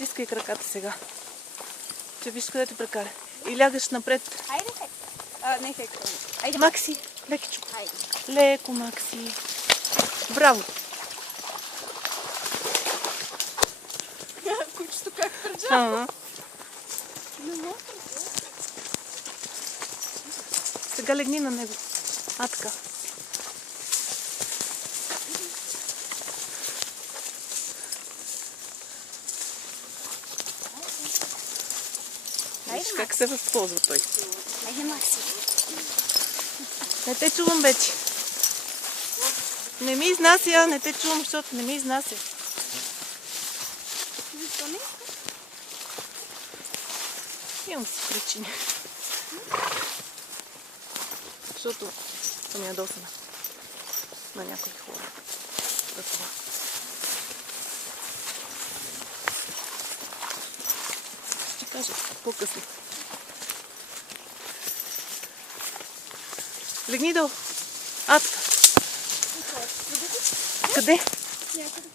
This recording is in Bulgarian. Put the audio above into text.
Стискай краката сега. Че виж къде те прекаля. И лягаш напред. Хайде, не хек. Хайде, Макси, лекичко. хайде. Леко, Макси. Браво. Кучето как тържа. Ага. Не мога. Сега легни на него. Така. Виж как се възползва той. Хайде, Макси. Не те чувам вече. Не ми изнася, не те чувам, защото не ми изнася. Защо не? Имам си причини. Защото съм ядосана на някои хора. За това. Ще кажа по-късно. Легни долу. Атка. Къде? Някъде.